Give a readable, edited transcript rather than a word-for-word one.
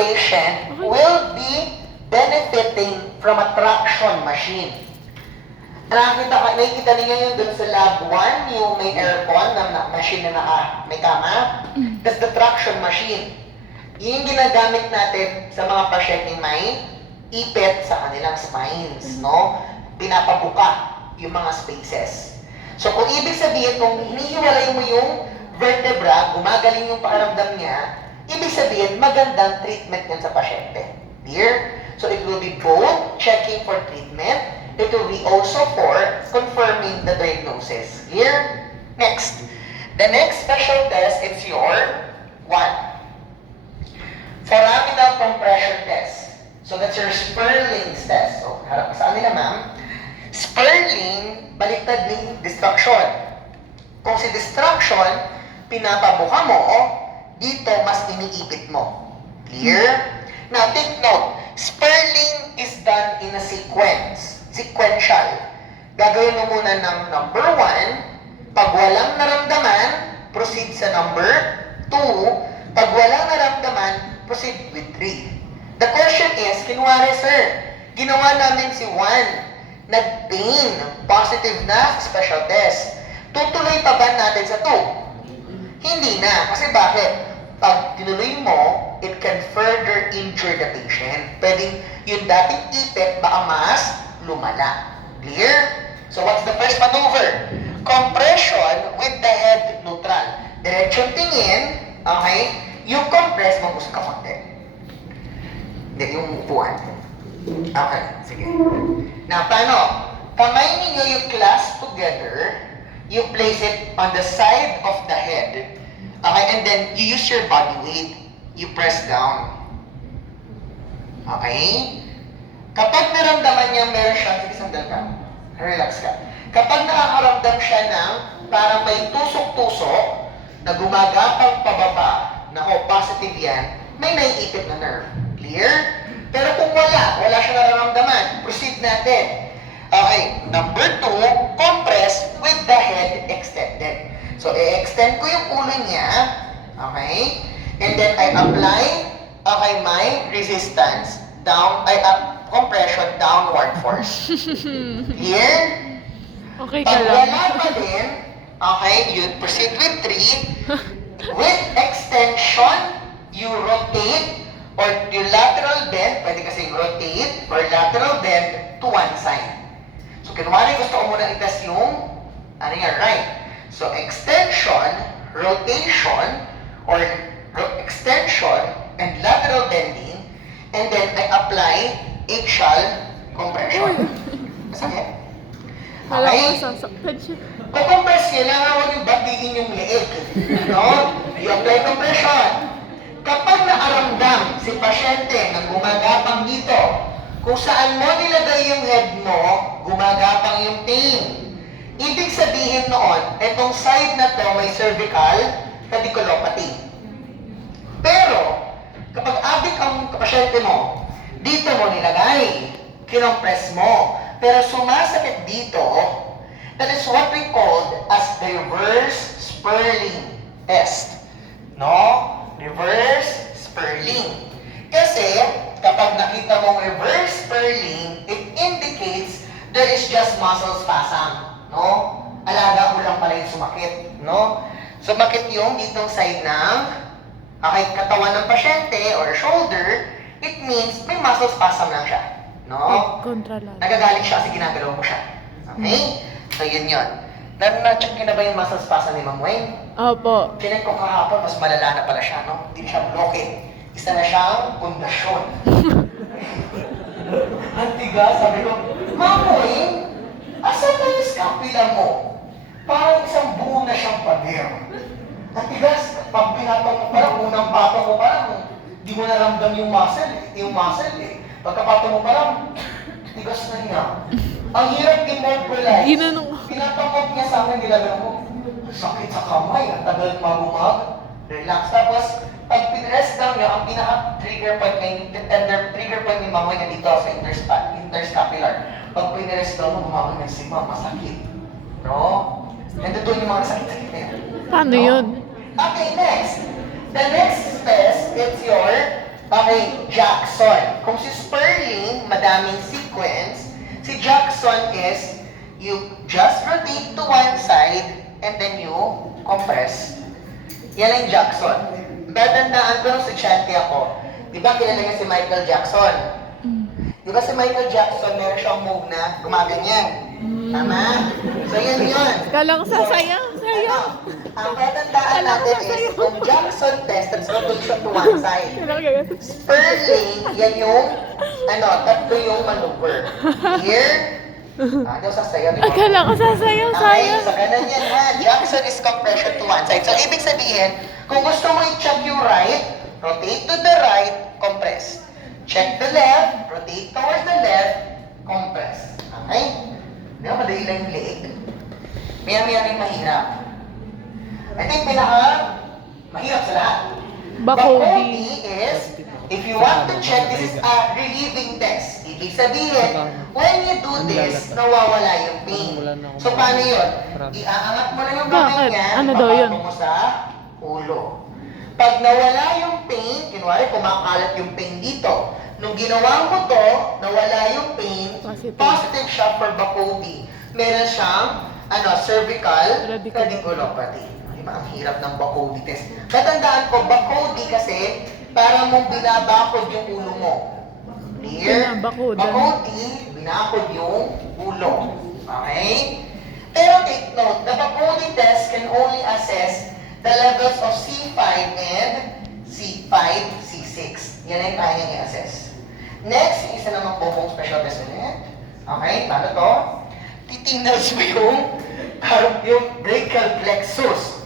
patient will be benefiting from a traction machine. Nakikita niyo yun dun sa lab 1, yung may aircon na machine na may kama. That's the traction machine. Yung ginagamit natin sa mga pasyenteng may ipit sa kanilang spines, no? Pinapabuka yung mga spaces. So kung ibig sabihin, kung hinihiwalay mo yung vertebra, gumagaling yung pakiramdam niya, ibig sabihin, magandang treatment yan sa pasyente. Clear? So it will be both checking for treatment, it will be also for confirming the diagnosis. Clear? Next. The next special test is your 1. Foraminal compression test. So that's your Sperling's test. So, harap sa nila, ma'am. Sperling, baliktad ni distraction. Kung si distraction, pinapabuka mo, dito mas iniipit mo. Clear? Now, take note. Sperling is done in a sequence. Sequential. Gagawin mo muna ng number 1. Pag walang naramdaman, proceed sa number 2. Pag walang naramdaman, proceed with 3. The question is, kinwari sir, ginawa namin si 1. Nag-pain, positive na sa special test. Tutuloy pa ba natin sa 2? Hindi na. Kasi bakit? Pag tinuloy mo, it can further injure the patient. Pwedeng yung dating ipit baka mas lumala. Clear? So what's the first maneuver? Compression with the head neutral. Diretsyon tingin, okay? Yung compress, mag-usap ka konti. Hindi, yung upuan. Okay, sige. Now, paano? Kamay ninyo yung clasp together, you place it on the side of the head. Okay, and then you use your body weight. You press down. Okay? Kapag naramdaman niya meron siya, sige sandal ka. Relax ka. Kapag nakakaramdam siya ng parang may tusok-tusok na gumagapang pababa, nako, positive yan, may naiipit na nerve. Clear? Pero kung wala siya nararamdaman, proceed natin. Okay, number 2, compress with the head extended. So, i-extend ko yung ulo niya, okay? And then, I apply, okay, my resistance down, compression downward force. Clear? Okay ka Pag lang. wala pa din, okay, you proceed with 3. With extension, you rotate, or your lateral bend, pwede kasing rotate, or lateral bend to one side. So, kunwari gusto ko muna i-test yung, ano yan, right? So, extension, rotation, or extension, and lateral bending, and then I apply axial compression. Masakit? Wala Okay? ko sasaktan siya. Kukompress niya lang, huwag yung batiin yung leeg. No? You apply compression. Kapag naaramdam si pasyente na gumagapang dito, kung saan mo nilagay yung head mo, gumagapang yung pain. Ibig sabihin noon, itong side na to may cervical radiculopathy. Pero, kapag adik ang pasyente mo, dito mo nilagay, kinompress mo, pero sumasakit dito, that is what we called as the reverse Sperling test. No? Reverse Sperling. Kasi, kapag nakita mong reverse Sperling, it indicates there is just muscle spasm. No? Alaga mo lang pala yung sumakit. No? Sumakit yung ditong side ng katawan ng pasyente or shoulder, it means may muscle spasm lang siya. No? Kontra lang. Nagagaling siya kasi ginagalaw mo siya. Okay? So, yun yun. Na-check nyo na ba yung muscle spasm ni Ma'am Wayne? Opo. Chinek ko kahapon, mas malala na pala siya, no? Hindi na siya blockade. Isa na siyang pundasyon. Antiga, sabi ko, Ma'am Wayne, asan na yung scapula mo? Parang isang buo na siyang pader. Antigas, pag pinatong mo parang, unang patong mo parang, di mo naramdam yung muscle eh. Pagkapatong mo parang, tigas na niya. Ang hirap immobilize. Ginanong ko. Pinapangop niya sa akin, nilagyan ko, sakit sa kamay, ang tagal magumag. Relax. Tapos, pag pinrest down niya, ang pinaka-trigger point trigger point ni Mamoy na dito sa interscapular. Pag pinrest down mo, gumagod ng sigma, masakit. No? Nandun yung mga sakit-sakit na yun. Paano No? yun? Okay, next. The next test is your Okay, Jackson. Kung si Sperling, madaming sequence, si Jackson is you just rotate to one side and then you compress. Yan ang Jackson. Tatandaan ko nung estudyante ako. Di ba kilala niya si Michael Jackson? Di ba si Michael Jackson, meron siyang move na gumaganyan. Tama? So yun yun. Kala ko sasayaw. Sayaw. Ang tatandaan natin is kung Jackson test, that's rotation to one side. Kala ko ganyan. Sperling, yan yung, tatlo yung maneuver. Here, di ba sasayaw, di ba? Akala ko sasayaw. Okay, Sayang. so ganun yan ha. Jackson is compression to one side. So, ibig sabihin, kung gusto mo i-check yung right, rotate to the right, compress. Check the left, rotate towards the left, compress. Okay? Di ba, madali lang yung leg. Maya-maya rin mahirap. I think mahirap sa lahat. Bakodi. is, if you want to check, this is a relieving test. Ibig sabihin, when you do this, nawawala yung pain. So, paano yun? Iaangat mo na yung kamay Bakit? niya, Ano daw yun? ipapato mo sa ulo. Pag nawala yung pain, kunwari kumakalat yung pain dito. Nung ginawa mo to, nawala yung pain, positive siya for Bakodi. Meron siyang cervical radiculopathy. Diba? Ang hirap ng Bakodi test. Natandaan ko, Bakodi kasi para mong binabakod yung ulo mo. Clear? Binabakodan. Bakodi, binakod yung ulo. Okay? Pero take note, the Bakodi test can only assess the levels of C5 and C5, C6. Yan ay kaya niya i-assess. Next, isa namang bobong special test ulit. Okay, paano to? Titingnan mo yung brachial plexus.